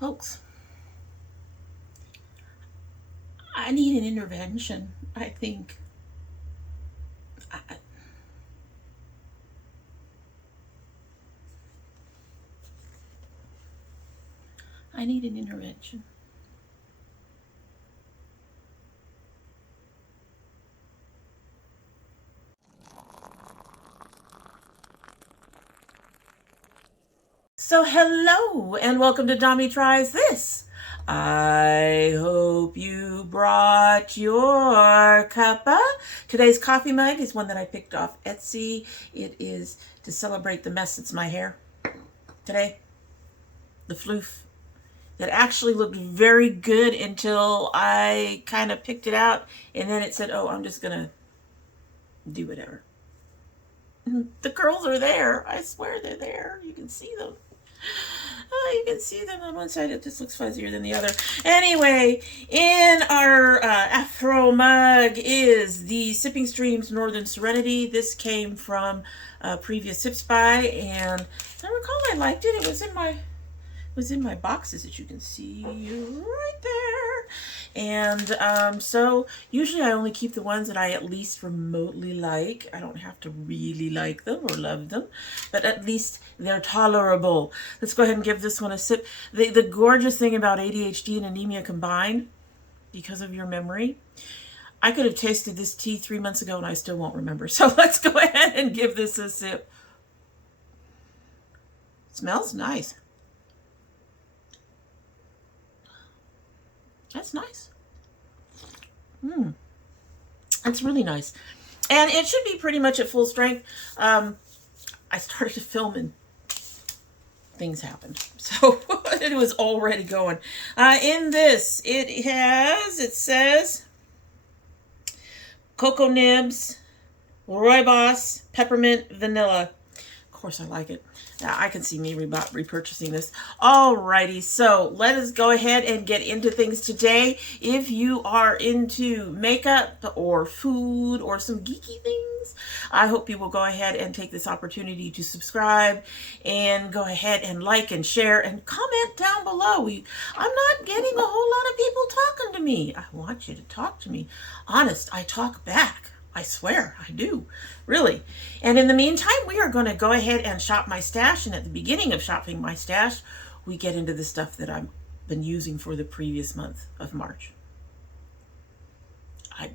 Folks, I need an intervention, I think. I need an intervention. So hello and welcome to domytriesthis. I hope you brought your cuppa. Today's coffee mug is one that I picked off Etsy. It is to celebrate the mess that's my hair today. The floof. That actually looked very good until I kind of picked it out and then it said, oh, I'm just gonna do whatever. The curls are there. I swear they're there. You can see them. You can see them on one side. It just looks fuzzier than the other. Anyway, in our Afro mug is the Sipping Streams Northern Serenity. This came from a previous Sips By, and I recall I liked it. It was in my boxes that you can see right there. And so usually I only keep the ones that I at least remotely like. I don't have to really like them or love them, but at least they're tolerable. Let's go ahead and give this one a sip. The gorgeous thing about ADHD and anemia combined, because of your memory, I could have tasted this tea 3 months ago and I still won't remember. So let's go ahead and give this a sip. It smells nice. That's nice. That's really nice. And it should be pretty much at full strength. I started to film and things happened. So it was already going. In this, it says cocoa nibs, rooibos, peppermint, vanilla. Of course I like it. I can see me repurchasing this. Alrighty, so let us go ahead and get into things today. If you are into makeup or food or some geeky things, I hope you will go ahead and take this opportunity to subscribe and go ahead and like and share and comment down below. I'm not getting a whole lot of people talking to me. I want you to talk to me. Honest, I talk back. I swear, I do. Really. And in the meantime, we are going to go ahead and shop my stash. And at the beginning of shopping my stash, we get into the stuff that I've been using for the previous month of March.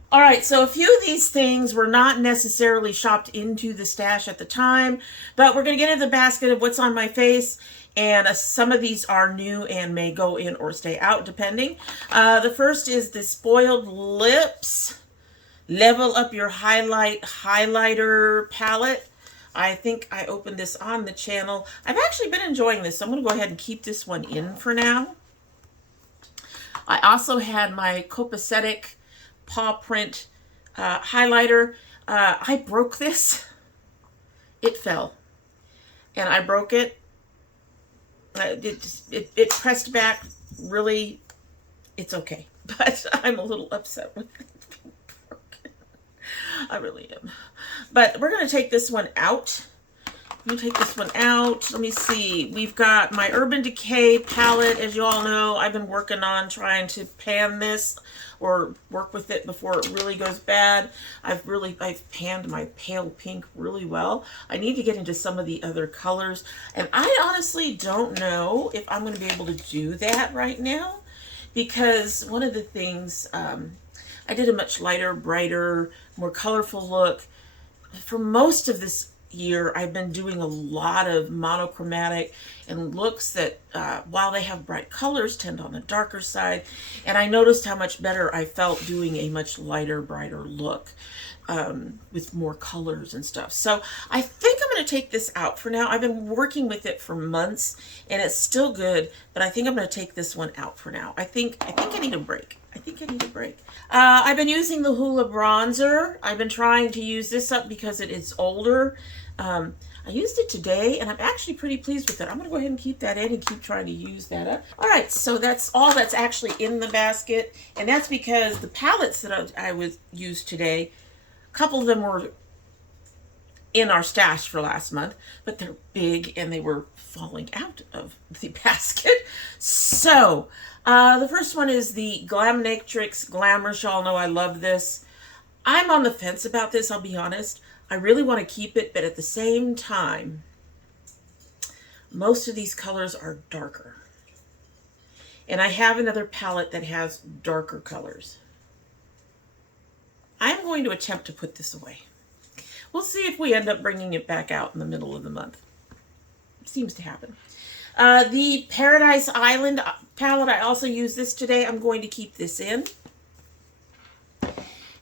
All right, so a few of these things were not necessarily shopped into the stash at the time, but we're going to get into the basket of what's on my face. And some of these are new and may go in or stay out, depending. The first is the Spoiled Lips Level Up Your Highlighter Palette. I think I opened this on the channel. I've actually been enjoying this, so I'm going to go ahead and keep this one in for now. I also had my Copacetic Paw Print highlighter. I broke this. It fell. And I broke it. It pressed back. Really, it's okay. But I'm a little upset with it. I really am. But we're going to take this one out. I'm going to take this one out. Let me see. We've got my Urban Decay palette. As you all know, I've been working on trying to pan this or work with it before it really goes bad. I've panned my pale pink really well. I need to get into some of the other colors. And I honestly don't know if I'm going to be able to do that right now. Because one of the things... I did a much lighter, brighter, more colorful look. For most of this year, I've been doing a lot of monochromatic and looks that, while they have bright colors, tend on the darker side. And I noticed how much better I felt doing a much lighter, brighter look with more colors and stuff. So I think I'm going to take this out for now. I've been working with it for months, and it's still good, but I think I'm going to take this one out for now. I think I need a break. I've been using the Hoola bronzer. I've been trying to use this up because it is older. I used it today and I'm actually pretty pleased with it. I'm going to go ahead and keep that in and keep trying to use that up. All right, so that's all that's actually in the basket. And that's because the palettes that I was used today, a couple of them were in our stash for last month, but they're big and they were falling out of the basket. So the first one is the Glamnatrix Glamorous. Y'all know I love this. I'm on the fence about this, I'll be honest. I really want to keep it, but at the same time, most of these colors are darker. And I have another palette that has darker colors. I'm going to attempt to put this away. We'll see if we end up bringing it back out in the middle of the month. It seems to happen. The Paradise Island palette, I also use this today. I'm going to keep this in.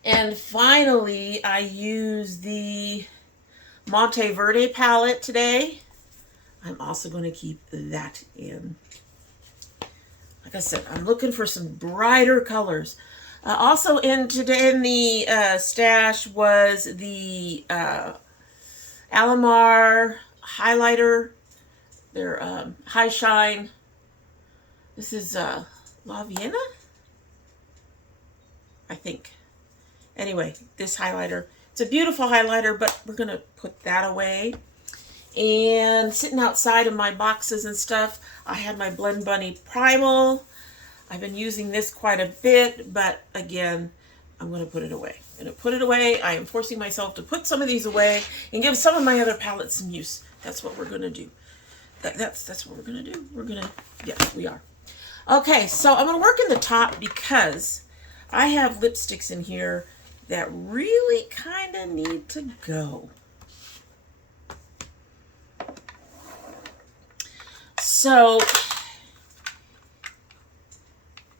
And finally, I use the Monteverde palette today. I'm also going to keep that in. Like I said, I'm looking for some brighter colors. Also in the stash was the Alamar highlighter. Their High Shine. This is La Vienna, I think. Anyway, this highlighter. It's a beautiful highlighter, but we're going to put that away. And sitting outside in my boxes and stuff, I had my Blend Bunny Primal. I've been using this quite a bit, but again, I'm going to put it away. I'm going to put it away. I am forcing myself to put some of these away and give some of my other palettes some use. That's what we're going to do. That's what we're going to do. We're going to, yes, we are. Okay, so I'm going to work in the top because I have lipsticks in here that really kind of need to go. So,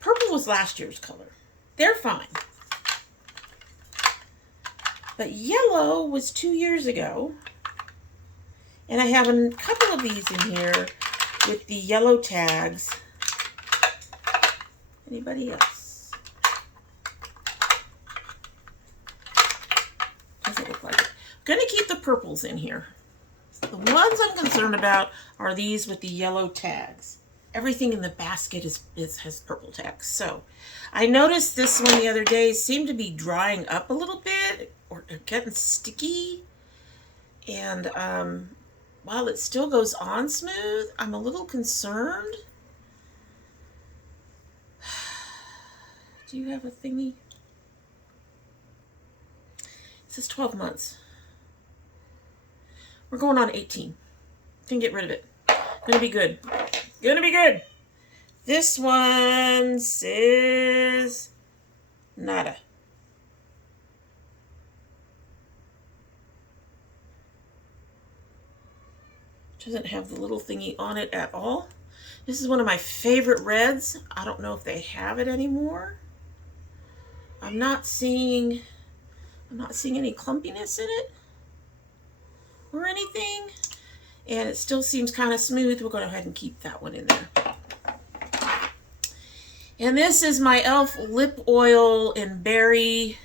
purple was last year's color. They're fine. But yellow was 2 years ago. And I have a couple of these in here with the yellow tags. Anybody else? Doesn't look like it. I'm going to keep the purples in here. The ones I'm concerned about are these with the yellow tags. Everything in the basket has purple tags. So I noticed this one the other day seemed to be drying up a little bit or getting sticky. And while it still goes on smooth, I'm a little concerned. Do you have a thingy? It says 12 months. We're going on 18. Can get rid of it. Gonna be good. Gonna be good. This one says nada. Doesn't have the little thingy on it at all. This is one of my favorite reds. I don't know if they have it anymore. I'm not seeing any clumpiness in it or anything. And it still seems kind of smooth. We're going to go ahead and keep that one in there. And this is my e.l.f. lip oil in berry.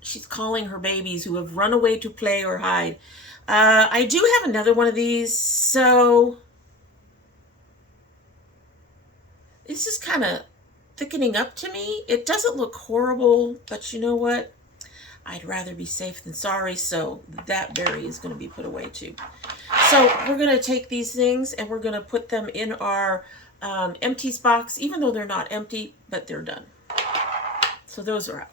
She's calling her babies who have run away to play or hide. I do have another one of these. So this is kind of thickening up to me. It doesn't look horrible, but you know what? I'd rather be safe than sorry, so that berry is going to be put away too. So we're going to take these things and we're going to put them in our empties box, even though they're not empty, but they're done. So those are out.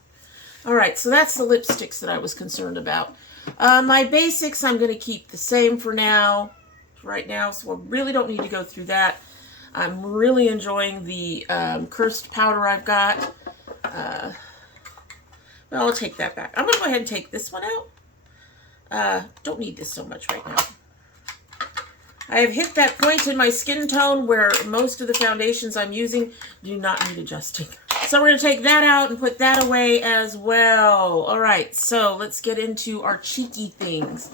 All right, so that's the lipsticks that I was concerned about. My basics I'm going to keep the same for now, right now, so I really don't need to go through that. I'm really enjoying the Curst powder I've got. Well, I'll take that back. I'm going to go ahead and take this one out. Don't need this so much right now. I have hit that point in my skin tone where most of the foundations I'm using do not need adjusting. So we're going to take that out and put that away as well. All right, so let's get into our cheeky things.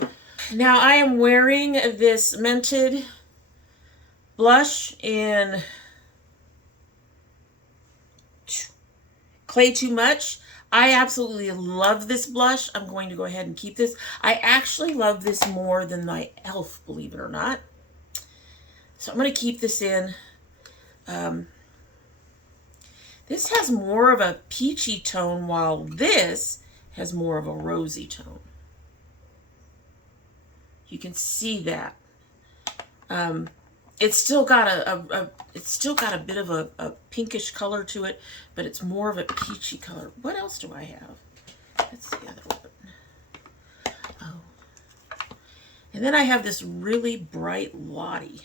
Now I am wearing this Mented blush in Clay Too Much. I absolutely love this blush. I'm going to go ahead and keep this. I actually love this more than my e.l.f., believe it or not. So I'm going to keep this in. This has more of a peachy tone, while this has more of a rosy tone. You can see that. It's still got a bit of a pinkish color to it, but it's more of a peachy color. What else do I have? That's the other one. Oh. And then I have this really bright Lottie,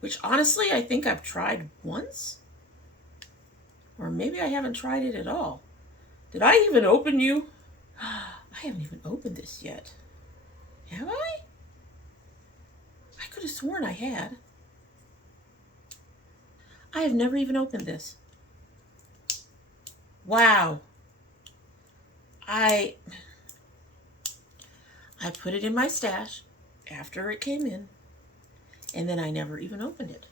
which honestly I think I've tried once. Or maybe I haven't tried it at all. Did I even open you? I haven't even opened this yet. Have I? I could have sworn I had. I have never even opened this. Wow. I put it in my stash after it came in, and then I never even opened it.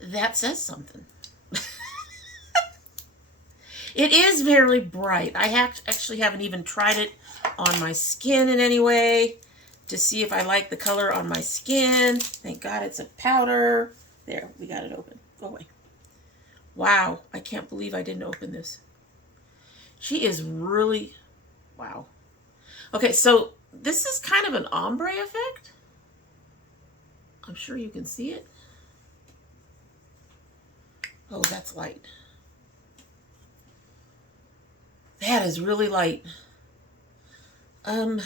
That says something. It is very bright. I actually haven't even tried it on my skin in any way to see if I like the color on my skin. Thank God it's a powder. There, we got it open. Go away. Wow, I can't believe I didn't open this. She is really, wow. Okay, so this is kind of an ombre effect. I'm sure you can see it. Oh, that's light. That is really light. I'm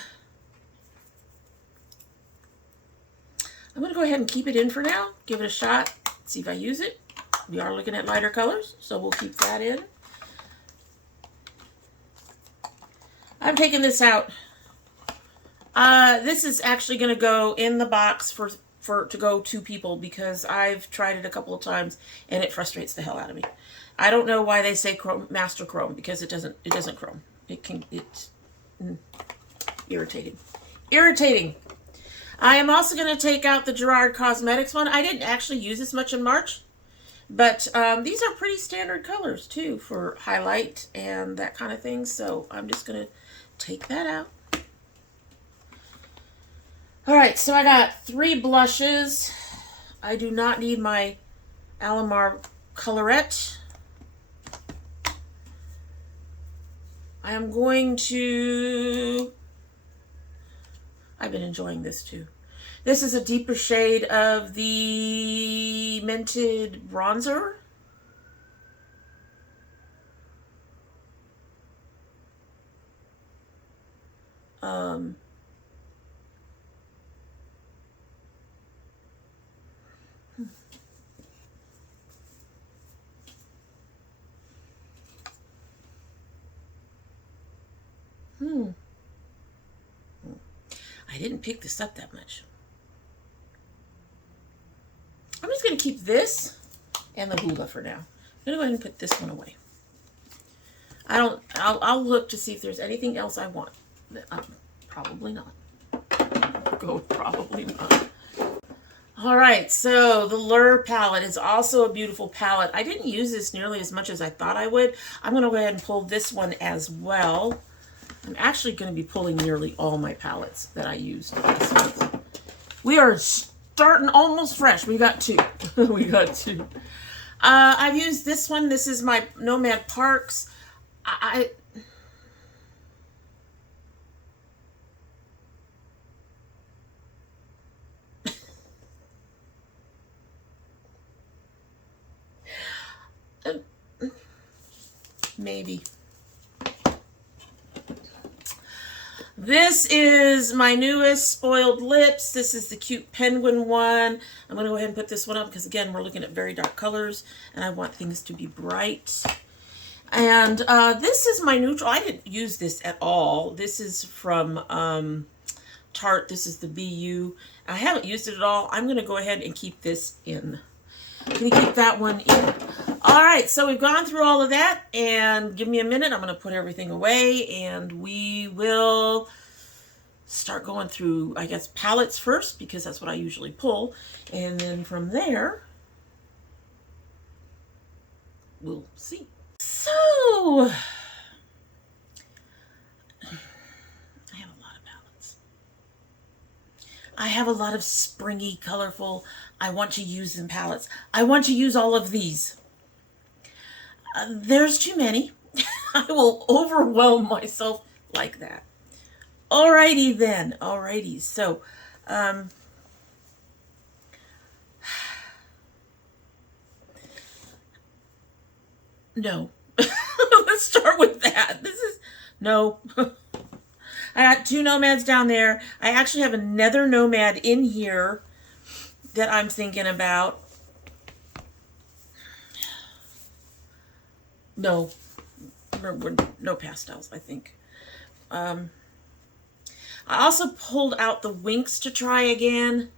going to go ahead and keep it in for now. Give it a shot. See if I use it. We are looking at lighter colors, so we'll keep that in. I'm taking this out. This is actually going to go in the box to go to people because I've tried it a couple of times and it frustrates the hell out of me. I don't know why they say chrome, master chrome, because it doesn't chrome. It's irritating. Irritating. I am also going to take out the Gerard Cosmetics one. I didn't actually use this much in March, but these are pretty standard colors too for highlight and that kind of thing. So I'm just going to take that out. All right, so I got 3 blushes. I do not need my Alamar Colorette. I am going to, I've been enjoying this too. This is a deeper shade of the Mented bronzer. I didn't pick this up that much. I'm just going to keep this and the Hoola for now. I'm going to go ahead and put this one away. I'll look to see if there's anything else I want. Probably not. Go with probably not. All right, so the Lure palette is also a beautiful palette. I didn't use this nearly as much as I thought I would. I'm going to go ahead and pull this one as well. I'm actually going to be pulling nearly all my palettes that I used this month. We are starting almost fresh. We got 2. We got 2. I've used this one. This is my Nomad Parks. Maybe. This is my newest Spoiled Lips. This is the cute penguin one. I'm going to go ahead and put this one up because, again, we're looking at very dark colors, and I want things to be bright. And this is my neutral. I didn't use this at all. This is from Tarte. This is the BU. I haven't used it at all. I'm going to go ahead and keep this in. I'm going to keep that one in. All right, so we've gone through all of that, and give me a minute. I'm going to put everything away, and we will start going through, I guess, palettes first, because that's what I usually pull. And then from there, we'll see. So, I have a lot of palettes. I have a lot of springy, colorful, I want to use them palettes. I want to use all of these. There's too many. I will overwhelm myself like that. Alrighty then. Alrighty. So, no. Let's start with that. This is, no. I got 2 Nomads down there. I actually have another Nomad in here that I'm thinking about. No. No pastels, I think. I also pulled out the Winks to try again.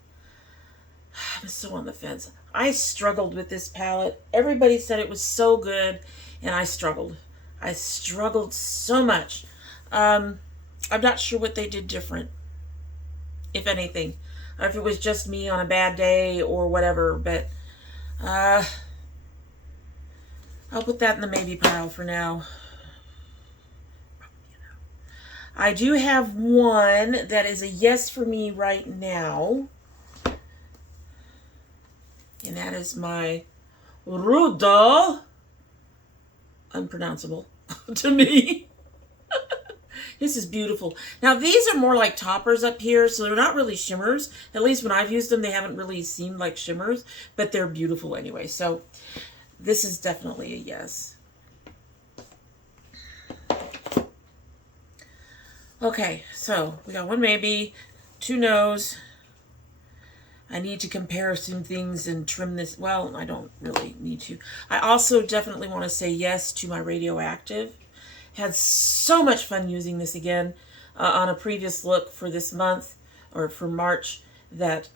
I'm so on the fence. I struggled with this palette. Everybody said it was so good, and I struggled. I struggled so much. I'm not sure what they did different, if anything. Or if it was just me on a bad day or whatever, but I'll put that in the maybe pile for now. I do have one that is a yes for me right now. And that is my Ruda. Unpronounceable to me. This is beautiful. Now, these are more like toppers up here, so they're not really shimmers. At least when I've used them, they haven't really seemed like shimmers, but they're beautiful anyway. So this is definitely a yes. Okay, so we got 1 maybe, 2 no's. I need to compare some things and trim this. Well, I don't really need to. I also definitely want to say yes to my Radioactive. Had so much fun using this again on a previous look for this month or for March that,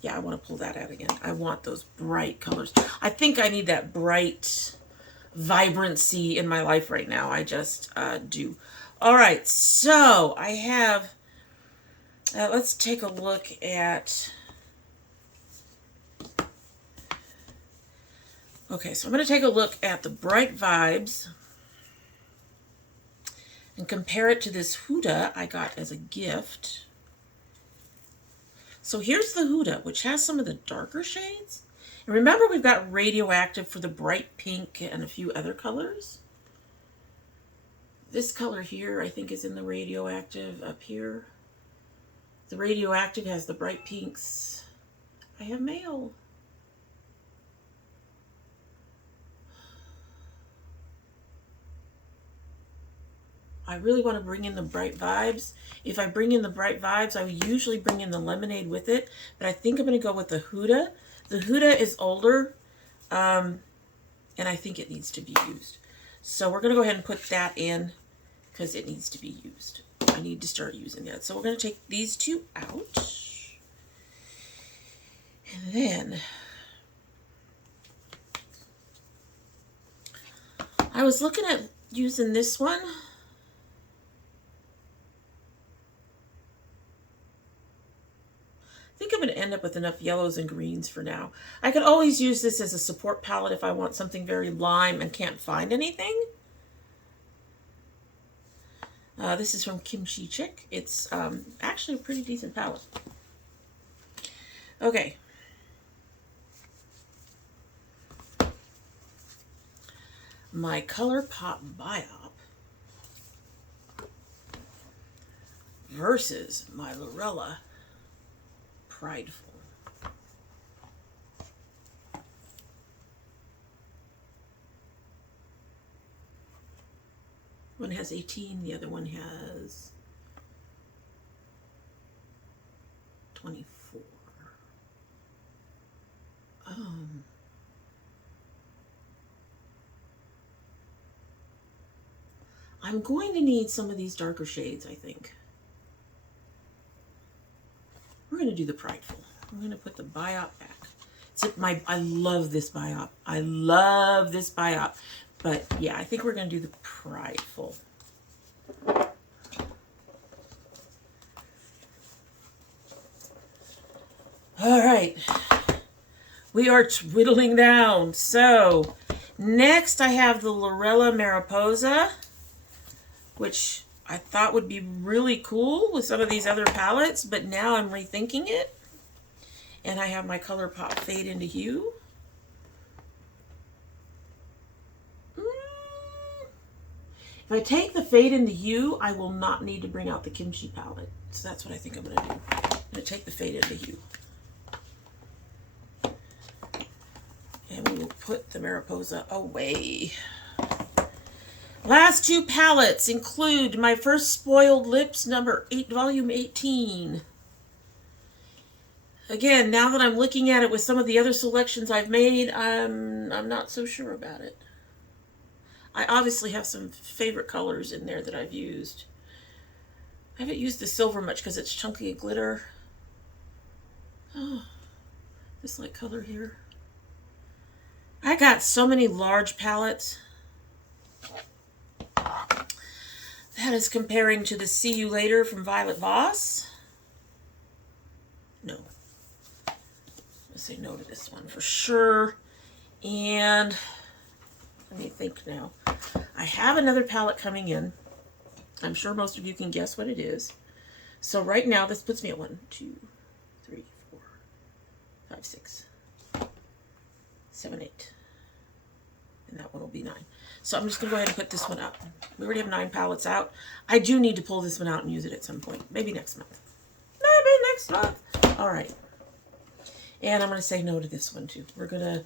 yeah, I want to pull that out again. I want those bright colors. I think I need that bright vibrancy in my life right now. I just do. All right, so I have, let's take a look at, okay, so I'm going to take a look at the Bright Vibes and compare it to this Huda I got as a gift. So here's the Huda, which has some of the darker shades. And remember, we've got Radioactive for the bright pink and a few other colors. This color here, I think, is in the Radioactive up here. The Radioactive has the bright pinks. I have male. I really want to bring in the Bright Vibes. If I bring in the Bright Vibes, I would usually bring in the Lemonade with it. But I think I'm going to go with the Huda. The Huda is older, and I think it needs to be used. So we're going to go ahead and put that in because it needs to be used. I need to start using that. So we're going to take these 2 out. And then I was looking at using this one. I think I'm going to end up with enough yellows and greens for now. I could always use this as a support palette if I want something very lime and can't find anything. This is from Kimchi Chick. It's actually a pretty decent palette. Okay. My Colourpop Biop versus my Lorella Prideful. One has 18, the other one has 24. I'm going to need some of these darker shades, I think. We're going to do the Prideful. I'm going to put the Biop back. I love this Biop. I love this Biop. But yeah, I think we're going to do the Prideful. All right. We are whittling down. So next I have the Lorella Mariposa, which I thought would be really cool with some of these other palettes, but now I'm rethinking it. And I have my Colourpop Fade into Hue. If I take the Fade in the Hue, I will not need to bring out the Kimchi palette. So that's what I think I'm going to do. I'm going to take the Fade in the Hue. And we will put the Mariposa away. Last two palettes include my first Spoiled Lips, number 8, volume 18. Again, now that I'm looking at it with some of the other selections I've made, I'm not so sure about it. I obviously have some favorite colors in there that I've used. I haven't used the silver much because it's chunky glitter. Oh, this light color here. I got so many large palettes. That is comparing to the See You Later from Violet Voss. No. Let's say no to this one for sure. And let me think now. I have another palette coming in. I'm sure most of you can guess what it is. So right now, this puts me at 1, 2, 3, 4, 5, 6, 7, 8. And that one will be 9. So I'm just going to go ahead and put this one up. We already have 9 palettes out. I do need to pull this one out and use it at some point. Maybe next month. Maybe next month. All right. And I'm going to say no to this one too. We're going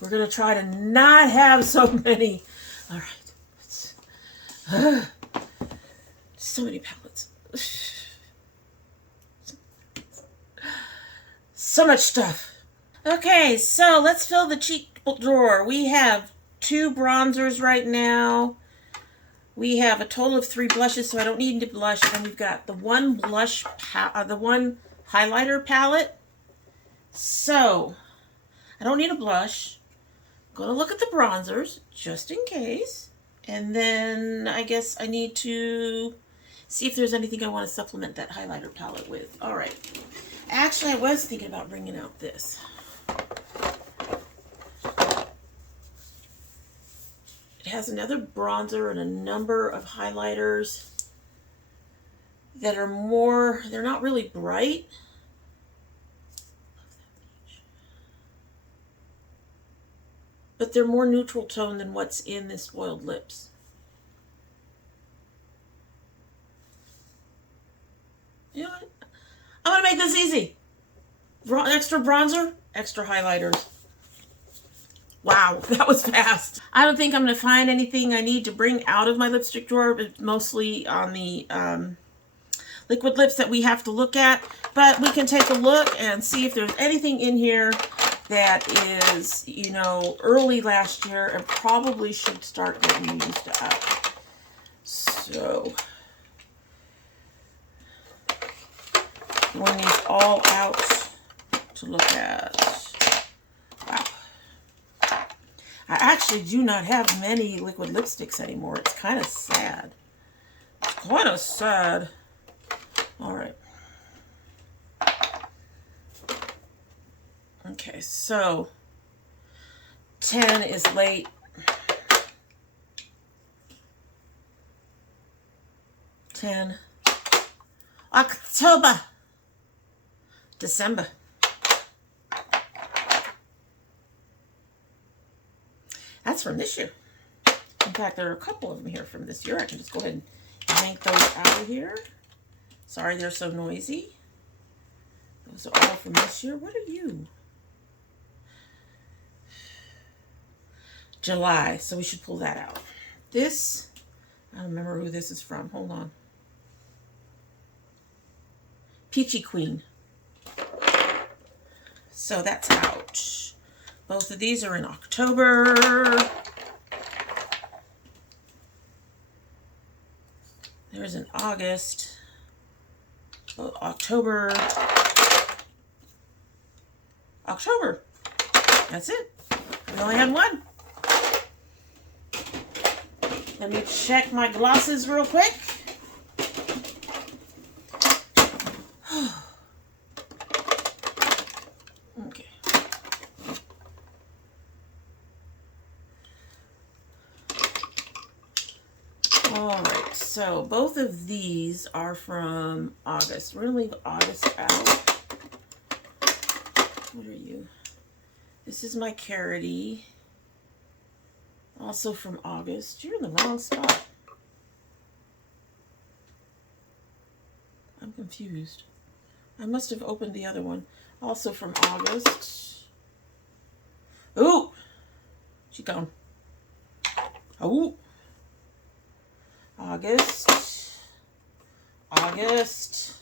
to try to not have so many. All right. So many palettes. So much stuff. Okay, so let's fill the cheek drawer. We have 2 bronzers right now. We have a total of 3 blushes, so I don't need to blush. And we've got the one blush, the one highlighter palette. So I don't need a blush. I'm going to look at the bronzers just in case. And then I guess I need to see if there's anything I want to supplement that highlighter palette with. All right. Actually, I was thinking about bringing out this. It has another bronzer and a number of highlighters that are more, they're not really bright. But they're more neutral tone than what's in this Spoiled Lips. You know what? I'm going to make this easy. Extra bronzer, extra highlighters. Wow, that was fast. I don't think I'm going to find anything I need to bring out of my lipstick drawer, but mostly on the liquid lips that we have to look at. But we can take a look and see if there's anything in here that is, you know, early last year and probably should start getting used up. So, pulling these all out to look at. Wow. I actually do not have many liquid lipsticks anymore. It's kind of sad. It's kind of sad. All right. Okay, so 10 is late. 10. October. December. That's from this year. In fact, there are a couple of them here from this year. I can just go ahead and yank those out of here. Sorry they're so noisy. Those are all from this year. What are you? July, so we should pull that out. This, I don't remember who this is from. Hold on. Peachy Queen. So that's out. Both of these are in October. There's an August. Oh, October. October. That's it. We only had one. Let me check my glosses real quick. Okay. All right, so both of these are from August. We're gonna leave August out. What are you? This is my Karity. Also from August. You're in the wrong spot. confused. I must have opened the other one. Also from August. Ooh! She's gone. Oh! August. August.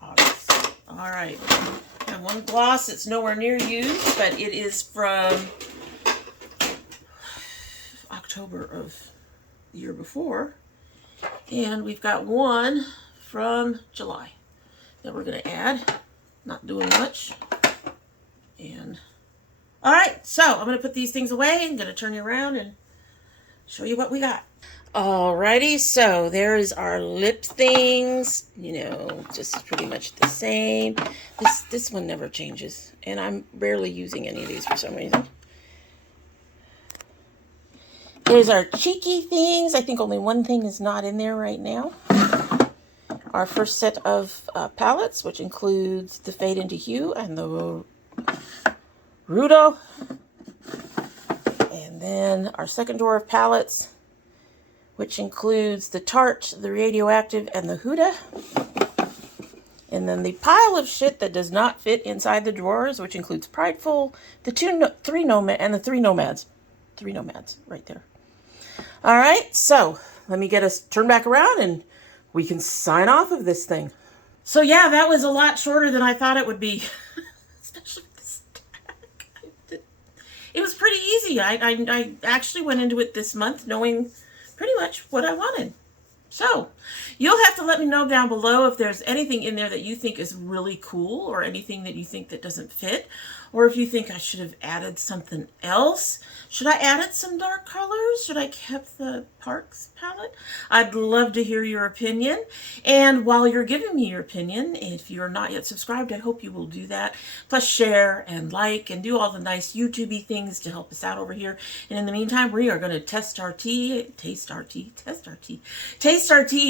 August. Alright. I have one gloss that's nowhere near used, but it is from October of the year before. And we've got one from July that we're going to add. Not doing much. And alright, so I'm going to put these things away. I'm going to turn you around and show you what we got. Alrighty, so there's our lip things. You know, just pretty much the same. This one never changes. And I'm rarely using any of these for some reason. There's our cheeky things. I think only one thing is not in there right now. Our first set of palettes, which includes the Fade into Hue and the Rudo. And then our second drawer of palettes, which includes the Tarte, the Radioactive, and the Huda. And then the pile of shit that does not fit inside the drawers, which includes Prideful, the three Nomads. 3 Nomads right there. All right, so let me get us turned back around and we can sign off of this thing. So yeah, that was a lot shorter than I thought it would be. Especially with this stack. It was pretty easy. I actually went into it this month knowing pretty much what I wanted. So you'll have to let me know down below if there's anything in there that you think is really cool or anything that you think that doesn't fit, or if you think I should have added something else. Should I added some dark colors? Should I kept the Parks palette? I'd love to hear your opinion. And while you're giving me your opinion, if you're not yet subscribed, I hope you will do that. Plus share and like and do all the nice YouTube-y things to help us out over here. And in the meantime, we are going to taste our tea,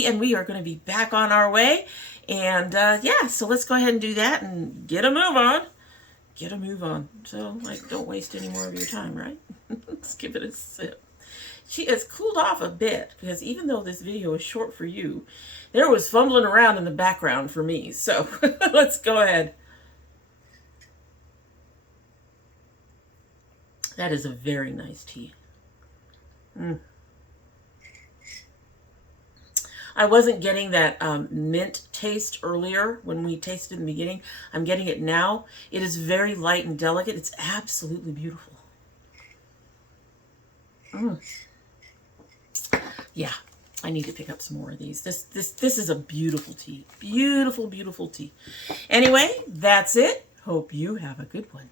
and we are going to be back on our way. And yeah, so let's go ahead and do that and get a move on. Get a move on. So, like, don't waste any more of your time, right? Let's give it a sip. She has cooled off a bit, because even though this video is short for you, there was fumbling around in the background for me. So, let's go ahead. That is a very nice tea. I wasn't getting that mint taste earlier when we tasted in the beginning. I'm getting it now. It is very light and delicate. It's absolutely beautiful. Yeah, I need to pick up some more of these. This is a beautiful tea. Beautiful, beautiful tea. Anyway, that's it. Hope you have a good one.